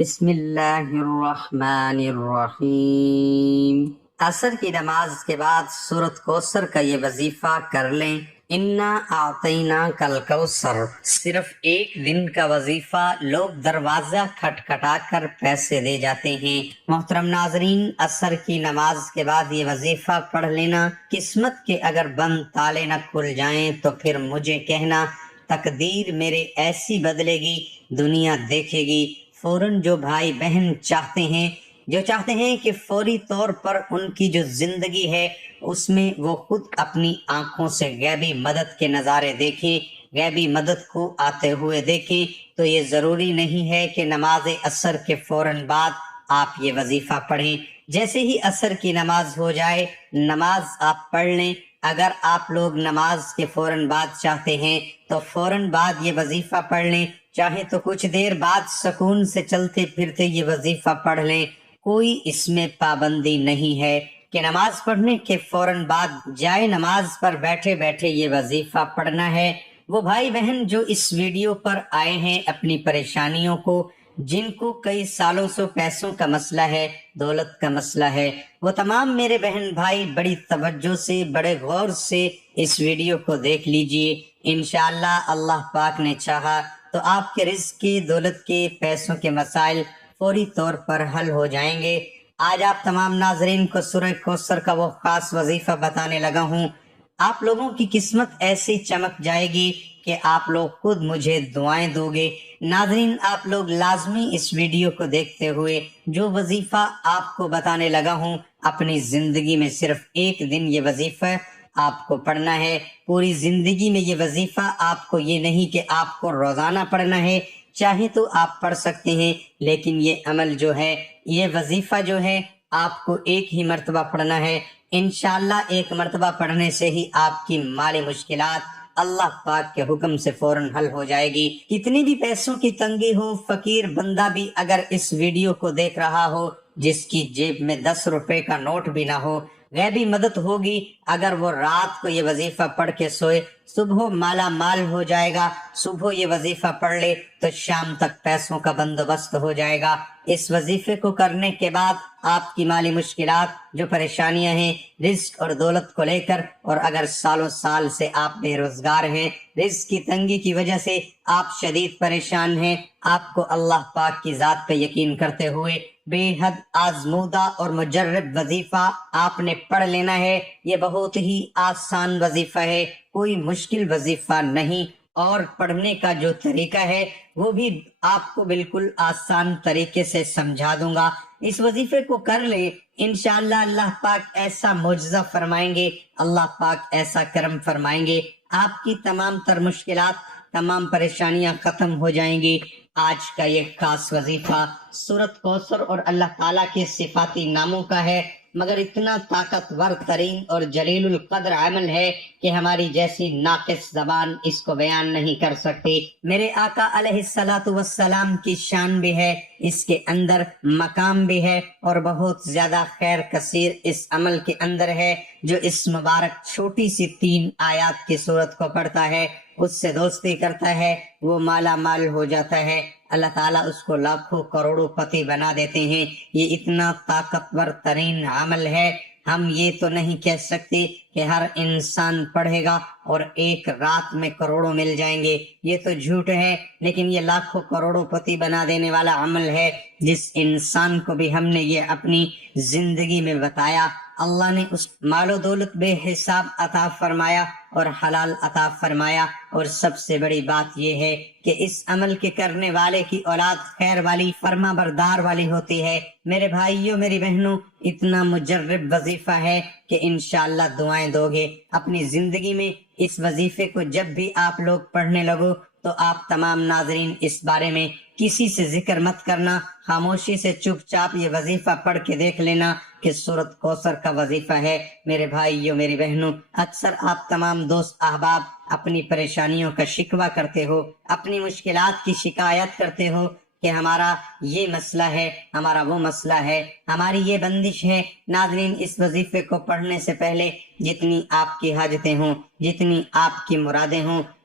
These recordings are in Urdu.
بسم اللہ الرحمن الرحیم۔ عصر کی نماز کے بعد سورۃ کوثر کا یہ وظیفہ کر لیں۔ انا اعطیناک الکوثر صرف ایک دن کا وظیفہ، لوگ دروازہ کھٹکھٹا کر پیسے دے جاتے ہیں۔ محترم ناظرین، عصر کی نماز کے بعد یہ وظیفہ پڑھ لینا، قسمت کے اگر بند تالے نہ کھل جائیں تو پھر مجھے کہنا، تقدیر میرے ایسی بدلے گی، دنیا دیکھے گی۔ فوراً جو بھائی بہن چاہتے ہیں کہ فوری طور پر ان کی جو زندگی ہے اس میں وہ خود اپنی آنکھوں سے غیبی مدد کے نظارے دیکھیں، غیبی مدد کو آتے ہوئے دیکھیں، تو یہ ضروری نہیں ہے کہ نماز عصر کے فوراً بعد آپ یہ وظیفہ پڑھیں۔ جیسے ہی عصر کی نماز ہو جائے نماز آپ پڑھ لیں۔ اگر آپ لوگ نماز کے فوراً بعد چاہتے ہیں تو فوراً بعد یہ وظیفہ پڑھ لیں، چاہے تو کچھ دیر بعد سکون سے چلتے پھرتے یہ وظیفہ پڑھ لیں، کوئی اس میں پابندی نہیں ہے کہ نماز پڑھنے کے فوراً بعد جائے نماز پر بیٹھے بیٹھے یہ وظیفہ پڑھنا ہے۔ وہ بھائی بہن جو اس ویڈیو پر آئے ہیں اپنی پریشانیوں کو، جن کو کئی سالوں سے پیسوں کا مسئلہ ہے، دولت کا مسئلہ ہے، وہ تمام میرے بہن بھائی بڑی توجہ سے، بڑے غور سے اس ویڈیو کو دیکھ لیجئے۔ انشاءاللہ اللہ پاک نے چاہا تو آپ کے رزق کی، دولت کے، پیسوں کے مسائل فوری طور پر حل ہو جائیں گے۔ آج آپ تمام ناظرین کو سورہ کوثر کا وہ خاص وظیفہ بتانے لگا ہوں۔ آپ لوگوں کی قسمت ایسی چمک جائے گی کہ آپ لوگ خود مجھے دعائیں دو گے۔ ناظرین، آپ لوگ لازمی اس ویڈیو کو دیکھتے ہوئے جو وظیفہ آپ کو بتانے لگا ہوں، اپنی زندگی میں صرف ایک دن یہ وظیفہ آپ کو پڑھنا ہے۔ پوری زندگی میں یہ وظیفہ آپ کو، یہ نہیں کہ آپ کو روزانہ پڑھنا ہے، چاہے تو آپ پڑھ سکتے ہیں، لیکن یہ عمل جو ہے، یہ وظیفہ جو ہے، آپ کو ایک ہی مرتبہ پڑھنا ہے۔ انشاءاللہ ایک مرتبہ پڑھنے سے ہی آپ کی مالی مشکلات اللہ پاک کے حکم سے فوراً حل ہو جائے گی۔ کتنی بھی پیسوں کی تنگی ہو، فقیر بندہ بھی اگر اس ویڈیو کو دیکھ رہا ہو، جس کی جیب میں 10 روپے کا نوٹ بھی نہ ہو، غیبی مدد ہوگی۔ اگر وہ رات کو یہ وظیفہ پڑھ کے سوئے، صبح مالا مال ہو جائے گا۔ صبح یہ وظیفہ پڑھ لے تو شام تک پیسوں کا بندوبست ہو جائے گا۔ اس وظیفے کو کرنے کے بعد آپ کی مالی مشکلات، جو پریشانیاں ہیں رزق اور دولت کو لے کر، اور اگر سالوں سال سے آپ بے روزگار ہیں، رزق کی تنگی کی وجہ سے آپ شدید پریشان ہیں، آپ کو اللہ پاک کی ذات پہ یقین کرتے ہوئے بے حد آزمودہ اور مجرب وظیفہ آپ نے پڑھ لینا ہے۔ یہ بہت ہی آسان وظیفہ ہے، کوئی مشکل وظیفہ نہیں، اور پڑھنے کا جو طریقہ ہے وہ بھی آپ کو بالکل آسان طریقے سے سمجھا دوں گا۔ اس وظیفے کو کر لیں، انشاءاللہ اللہ پاک ایسا معجزہ فرمائیں گے، اللہ پاک ایسا کرم فرمائیں گے، آپ کی تمام تر مشکلات، تمام پریشانیاں ختم ہو جائیں گی۔ آج کا یہ خاص وظیفہ سورۃ کوثر اور اللہ تعالیٰ کے صفاتی ناموں کا ہے، مگر اتنا طاقتور ترین اور جلیل القدر عمل ہے کہ ہماری جیسی ناقص زبان اس کو بیان نہیں کر سکتی۔ میرے آقا علیہ الصلوۃ والسلام کی شان بھی ہے، اس کے اندر مقام بھی ہے، اور بہت زیادہ خیر کثیر اس عمل کے اندر ہے۔ جو اس مبارک چھوٹی سی 3 آیات کی سورت کو پڑھتا ہے، اس سے دوستی کرتا ہے، وہ مالا مال ہو جاتا ہے، اللہ تعالیٰ اس کو لاکھوں کروڑوں پتی بنا دیتے ہیں۔ یہ اتنا طاقتور ترین عمل ہے، ہم یہ تو نہیں کہہ سکتے کہ ہر انسان پڑھے گا اور ایک رات میں کروڑوں مل جائیں گے، یہ تو جھوٹ ہے، لیکن یہ لاکھوں کروڑوں پتی بنا دینے والا عمل ہے۔ جس انسان کو بھی ہم نے یہ اپنی زندگی میں بتایا، اللہ نے اس مال و دولت بے حساب عطا فرمایا اور حلال عطا فرمایا، اور سب سے بڑی بات یہ ہے کہ اس عمل کے کرنے والے کی اولاد خیر والی، فرما بردار والی ہوتی ہے۔ میرے بھائیوں، میری بہنوں، اتنا مجرب وظیفہ ہے کہ انشاءاللہ دعائیں دو گے اپنی زندگی میں۔ اس وظیفے کو جب بھی آپ لوگ پڑھنے لگو تو آپ تمام ناظرین اس بارے میں کسی سے ذکر مت کرنا، خاموشی سے چپ چاپ یہ وظیفہ پڑھ کے دیکھ لینا کہ سورۃ کوثر کا وظیفہ ہے۔ میرے بھائیوں، میری بہنوں، اکثر آپ تمام دوست احباب اپنی پریشانیوں کا شکوہ کرتے ہو، اپنی مشکلات کی شکایت کرتے ہو کہ ہمارا یہ مسئلہ ہے، ہمارا وہ مسئلہ ہے، ہماری یہ بندش ہے۔ ناظرین، اس وظیفے کو پڑھنے سے پہلے جتنی آپ کی حاجتیں ہوں، جتنی آپ کی مرادیں ہوں،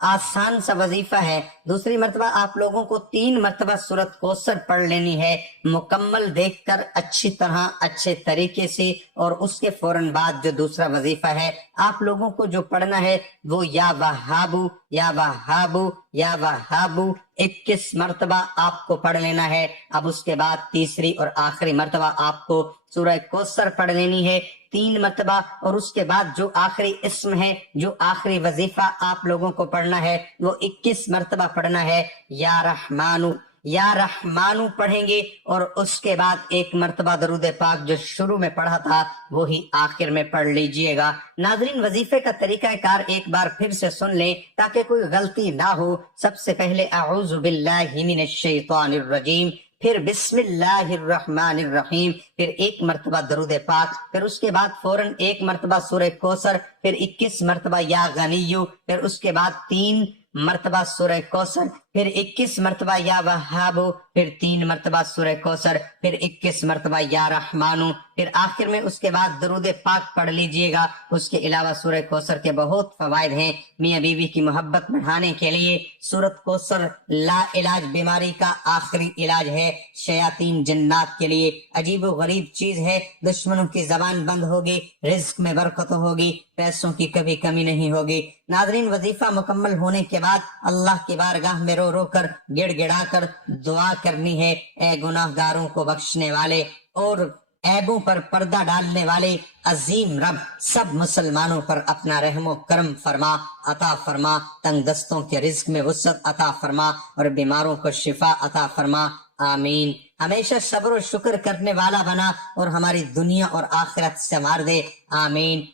آسان سا وظیفہ ہے۔ دوسری مرتبہ آپ لوگوں کو 3 مرتبہ سورت کوثر پڑھ لینی ہے، مکمل دیکھ کر اچھی طرح اچھے طریقے سے، اور اس کے فوراً بعد جو دوسرا وظیفہ ہے آپ لوگوں کو جو پڑھنا ہے وہ یا وہابو یا وہابو یا وہابو 21 مرتبہ آپ کو پڑھ لینا ہے۔ اب اس کے بعد تیسری اور آخری مرتبہ آپ کو سورہ کوثر پڑھ لینی ہے 3 مرتبہ، اور اس کے بعد جو آخری اسم ہے، جو آخری وظیفہ آپ لوگوں کو پڑھنا ہے وہ 21 مرتبہ پڑھنا ہے، یا رحمانو یا رحمانو پڑھیں گے، اور اس کے بعد 1 مرتبہ درود پاک جو شروع میں پڑھا تھا وہی آخر میں پڑھ لیجئے گا۔ ناظرین، وظیفے کا طریقہ کار ایک بار پھر سے سن لیں تاکہ کوئی غلطی نہ ہو۔ سب سے پہلے اعوذ باللہ من الشیطان الرجیم، پھر بسم اللہ الرحمن الرحیم، پھر 1 مرتبہ درود پاک، پھر اس کے بعد فوراً 1 مرتبہ سورہ کوثر، پھر 21 مرتبہ یا غنیو، پھر اس کے بعد 3 مرتبہ سورہ کوثر، پھر 21 مرتبہ یا وہابو، پھر 3 مرتبہ سورہ کوثر، پھر 21 مرتبہ یا رحمانو، پھر آخر میں اس کے بعد درود پاک پڑھ لیجئے گا۔ اس کے علاوہ سورہ کوثر کے بہت فوائد ہیں۔ میاں بیوی کی محبت بڑھانے کے لیے سورت کوثر لا علاج بیماری کا آخری علاج ہے۔ شیاطین جنات کے لیے عجیب و غریب چیز ہے، دشمنوں کی زبان بند ہوگی، رزق میں برکت ہوگی، پیسوں کی کبھی کمی نہیں ہوگی۔ ناظرین، وظیفہ مکمل ہونے کے بعد اللہ کی بارگاہ میں رو رو کر گڑ گڑا کر دعا کرنی ہے، اے گناہ گاروں کو بخشنے والے اور عیبوں پر پردہ ڈالنے والے عظیم رب، سب مسلمانوں پر اپنا رحم و کرم فرما، عطا فرما، تنگ دستوں کے رزق میں وسعت عطا فرما اور بیماروں کو شفا عطا فرما، آمین۔ ہمیشہ صبر و شکر کرنے والا بنا اور ہماری دنیا اور آخرت سنوار دے، آمین۔